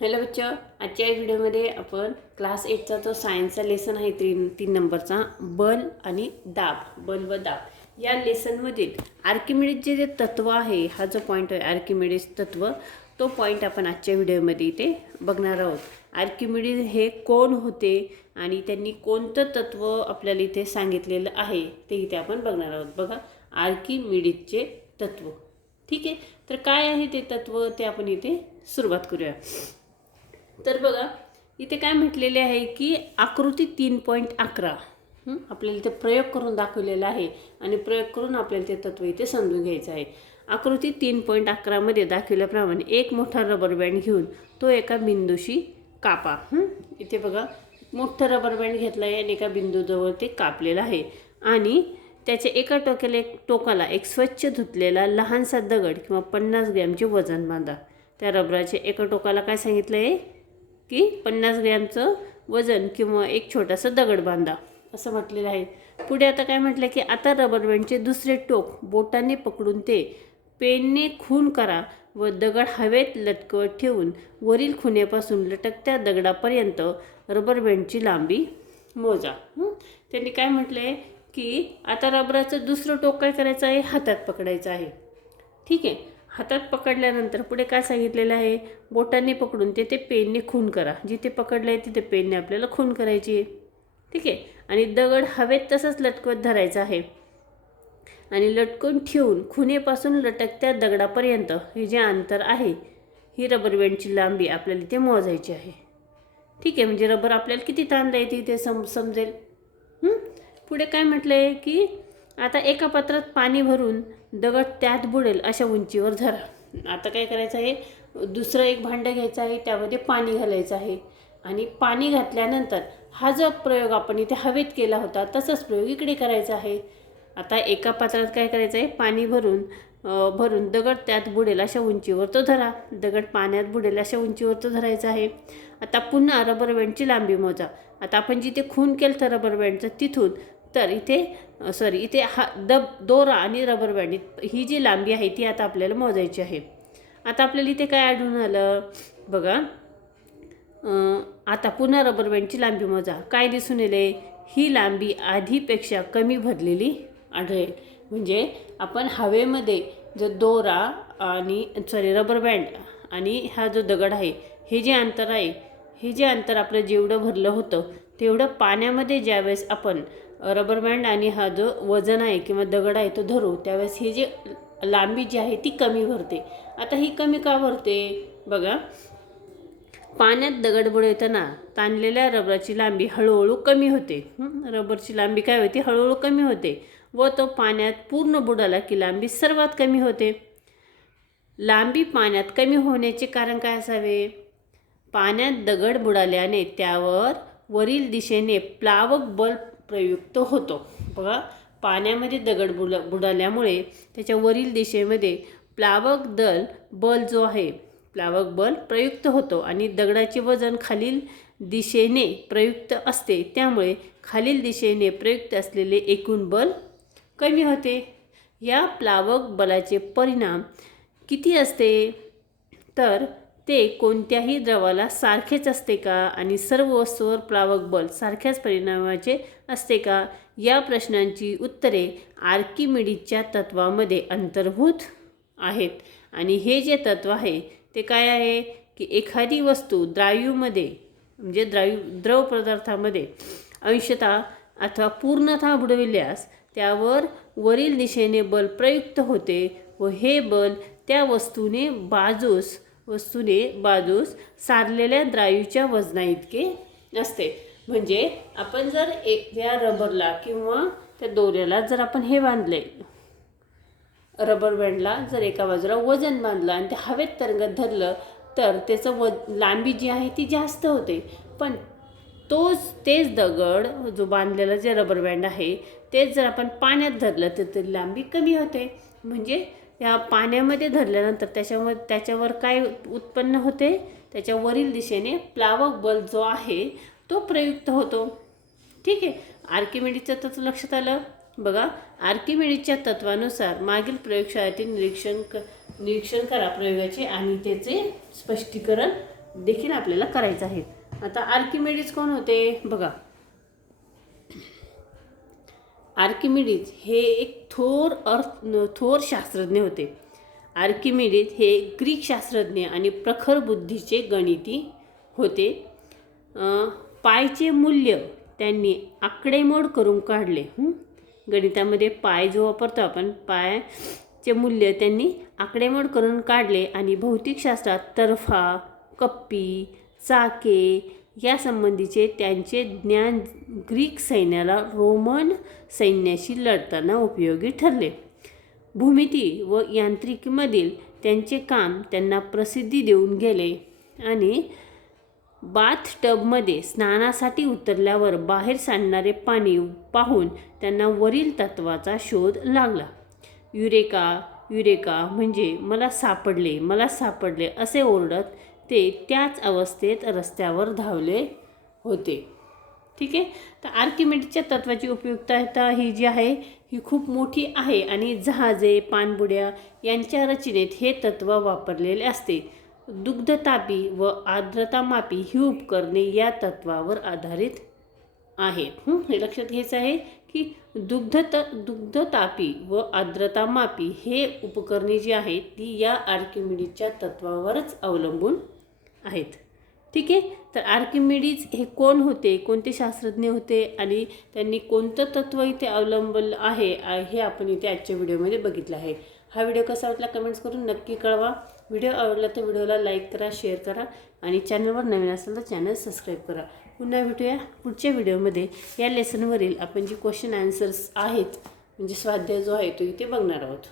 Hello बच्च. आजच्या व्हिडिओमध्ये आपण क्लास एटचा जो सायन्सचा लेसन आहे तीन तीन नंबरचा बल आणि दाब बल व दाब. या लेसनमधील आर्किमिडीजचे जे तत्व आहे हा जो पॉईंट आहे आर्किमिडीज तत्व तो पॉईंट आपण आजच्या व्हिडिओमध्ये इथे बघणार आहोत. आर्किमिडीज हे कोण होते आणि त्यांनी कोणतं तत्व आपल्याला इथे सांगितलेलं आहे ते इथे आपण बघणार आहोत. बघा आर्किमिडीजचे तत्व. ठीक आहे? तर काय आहे ते तत्व? ते आपण इथे सुरुवात करूया. तर बघा इथे काय म्हटलेले आहे की आकृती तीन पॉईंट अकरा. आपल्याला इथे प्रयोग करून दाखवलेला आहे आणि प्रयोग करून आपल्याला ते तत्व इथे समजून घ्यायचं आहे. आकृती तीन पॉईंट अकरामध्ये दाखवल्याप्रमाणे एक मोठा रबर बँड घेऊन तो एका बिंदूशी कापा. इथे बघा मोठं रबर बँड घेतला आहे आणि एका बिंदूजवळ ते कापलेलं आहे. आणि त्याच्या एका टोक्याला एक टोकाला एक स्वच्छ धुतलेला लहानसा दगड किंवा पन्नास ग्रॅमचे वजन बांधा. त्या रबराच्या एका टोकाला काय सांगितलं आहे की पन्नास ग्रॅमचं वजन किंवा एक छोटासा दगड बांधा असं म्हटलेलं आहे. पुढे आता काय म्हटलं की आता रबर बँडचे दुसरे टोक बोटाने पकडून ते पेनने खून करा व दगड हवेत लटकवत ठेवून वरील खुण्यापासून लटकत्या दगडापर्यंत रबर बँडची लांबी मोजा. त्यांनी काय म्हटलं आहे की आता रबराचं दुसरं टोक काय करायचं आहे? हातात पकडायचं आहे. ठीक आहे? हातात पकडल्यानंतर पुढे काय सांगितलेलं आहे? बोटांनी पकडून ते ते पेनने खून करा. जिथे पकडलं आहे तिथे पेनने आपल्याला खून करायची आहे. ठीक आहे? आणि दगड हवेत तसंच लटकवत धरायचा आहे. आणि लटकून ठेवून खुनेपासून लटकत्या दगडापर्यंत हे जे अंतर आहे ही रबर बँडची लांबी आपल्याला इथे मोजायची आहे. ठीक आहे? म्हणजे रबर आपल्याला किती ताणलं येते ते सम समजेल? पुढे काय म्हटलं आहे की आता एका पात्रात पाणी भरून दगड त्यात बुडेल अशा उंचीवर धरा. आता काय करायचं आहे? दुसरं एक भांडं घ्यायचं आहे त्यामध्ये पाणी घालायचं आहे. आणि पाणी घातल्यानंतर हा जो प्रयोग आपण इथे हवेत केला होता तसाच प्रयोग इकडे करायचा आहे. आता एका पात्रात काय करायचं आहे? पाणी भरून भरून दगड त्यात बुडेल अशा उंचीवर तो धरा. दगड पाण्यात बुडेल अशा उंचीवर तो धरायचा आहे. आता पुन्हा रबर बँडची लांबी मोजा. आता आपण जिथे खून केलं तर रबर बँडचं तिथून तर इथे सॉरी इथे हा दब दोरा आणि रबर बँड ही जी लांबी आहे ती आता आपल्याला मोजायची आहे. आता आपल्याला इथे काय आढळून आलं? बघा. आता पुन्हा रबर बँडची लांबी मोजा. काय दिसून येते ही लांबी आधीपेक्षा कमी भरलेली आढळेल. म्हणजे आपण हवेमध्ये जो दोरा आणि सॉरी रबर बँड आणि हा जो दगड आहे हे जे अंतर आहे हे जे अंतर आपलं जेवढं भरलं होतं तेवढं पाण्यामध्ये ज्यावेळेस आपण रबर बँड आणि हा जो वजन आहे किंवा दगड आहे तो धरू त्यावेळेस ही जी लांबी जी आहे ती कमी भरते. आता ही कमी का भरते? बघा. पाण्यात दगड बुडवताना ताणलेल्या रबराची लांबी हळूहळू कमी होते. रबरची लांबी काय होते? हळूहळू कमी होते व तो पाण्यात पूर्ण बुडाला की लांबी सर्वात कमी होते. लांबी पाण्यात कमी होण्याचे कारण काय असावे? पाण्यात दगड बुडाल्याने त्यावर वरील दिशेने प्लावक बल प्रयुक्त होतो. बघा पाण्यामध्ये दगड बुड बुडाल्यामुळे त्याच्या वरील दिशेमध्ये प्लावक दल बल जो आहे प्लावक बल प्रयुक्त होतो आणि दगडाचे वजन खालील दिशेने प्रयुक्त असते. त्यामुळे खालील दिशेने प्रयुक्त असलेले एकूण बल कमी होते. या प्लावक बलाचे परिणाम किती असते? तर ते कोणत्याही द्रवाला सारखेच असते का? आणि सर्व वस्तूवर प्लावक बल सारख्याच परिणामाचे असते का? या प्रश्नांची उत्तरे आर्किमिडीजच्या तत्वामध्ये अंतर्भूत आहेत. आणि हे जे तत्व आहे ते काय आहे? की एखादी वस्तू द्रायूमध्ये म्हणजे द्रायू द्रव पदार्थामध्ये अंशतः अथवा पूर्णतः बुडविल्यास त्यावर वरील दिशेने बल प्रयुक्त होते व हे बल त्या वस्तूने बाजूस वस्तूने बाजूस सारलेल्या द्रायूच्या वजना इतके असते. म्हणजे आपण जर एक त्या रबरला किंवा त्या दोऱ्याला जर आपण हे बांधले रबर बँडला जर एका बाजूला वजन बांधलं आणि ते हवेत तरंगत धरलं तर त्याचं व लांबी जी आहे ती जास्त होते. पण तोच तेच दगड जो बांधलेला जे रबर बँड आहे तेच जर आपण पाण्यात धरलं तर त्याची लांबी कमी होते. म्हणजे या पाण्यामध्ये धरल्यानंतर त्याच्यावर त्याच्यावर काय उत्पन्न होते? त्याच्यावरील दिशेने प्लावक बल जो आहे तो प्रयुक्त होतो. ठीक आहे? आर्किमेडीचं तत्व लक्षात आलं? बघा आर्किमेडीच्या तत्वानुसार मागील प्रयोगशाळेतील निरीक्षण क निरीक्षण करा प्रयोगाचे आणि त्याचे स्पष्टीकरण देखील आपल्याला करायचं आहे. आता आर्किमेडीज कोण होते? बघा. आर्किमिडीज हे एक थोर अर्थ थोर शास्त्रज्ञ होते. आर्किमिडीज हे ग्रीक शास्त्रज्ञ आणि प्रखर बुद्धीचे गणिती होते. पायचे मूल्य त्यांनी आकडेमोड करून काढले. गणितामध्ये पाय जो वापरतो आपण पायचे मूल्य त्यांनी आकडेमोड करून काढले आणि भौतिकशास्त्रात तर्फा कप्पी चाके यासंबंधीचे त्यांचे ज्ञान ग्रीक सैन्याला रोमन सैन्याशी लढताना उपयोगी ठरले. भूमिती व यांत्रिकीमधील त्यांचे काम त्यांना प्रसिद्धी देऊन गेले आणि बाथ टबमध्ये स्नानासाठी उतरल्यावर बाहेर सांडणारे पाणी पाहून त्यांना वरील तत्वाचा शोध लागला. युरेका युरेका म्हणजे मला सापडले मला सापडले असे ओरडत ते त्याच अवस्थेत रस्त्यावर धावले होते. ठीक आहे? तर आर्किमेडच्या तत्वाची उपयुक्तता ही जी आहे ही खूप मोठी आहे आणि जहाजे पाणबुड्या यांच्या रचनेत हे तत्व वापरलेले असते. दुग्धतापी व आर्द्रतामापी ही उपकरणे या तत्वावर आधारित आहेत. हे? लक्षात घ्यायचं आहे की दुग्धत दुग्धतापी व आर्द्रतामापी हे उपकरणे जी आहेत ती या आर्किमिडीच्या तत्वावरच अवलंबून आहेत. ठीक आहे? तर आर्किमिडीज हे कोण होते? कोणते शास्त्रज्ञ होते? आणि त्यांनी कोणतं तत्व इथे अवलंबलं आहे? हे आपण इथे आजच्या व्हिडिओमध्ये बघितलं आहे. हा व्हिडिओ कसा वाटला कमेंट्स करून नक्की कळवा. व्हिडिओ आवडला तर व्हिडिओला लाईक करा शेअर करा आणि चॅनलवर नवीन असेल तर चॅनल सबस्क्राईब करा. पुन्हा भेटूया पुढच्या व्हिडिओमध्ये. या लेसनवरील आपण जी क्वेश्चन आन्सर्स आहेत म्हणजे स्वाध्याय जो आहे तो इथे बघणार आहोत.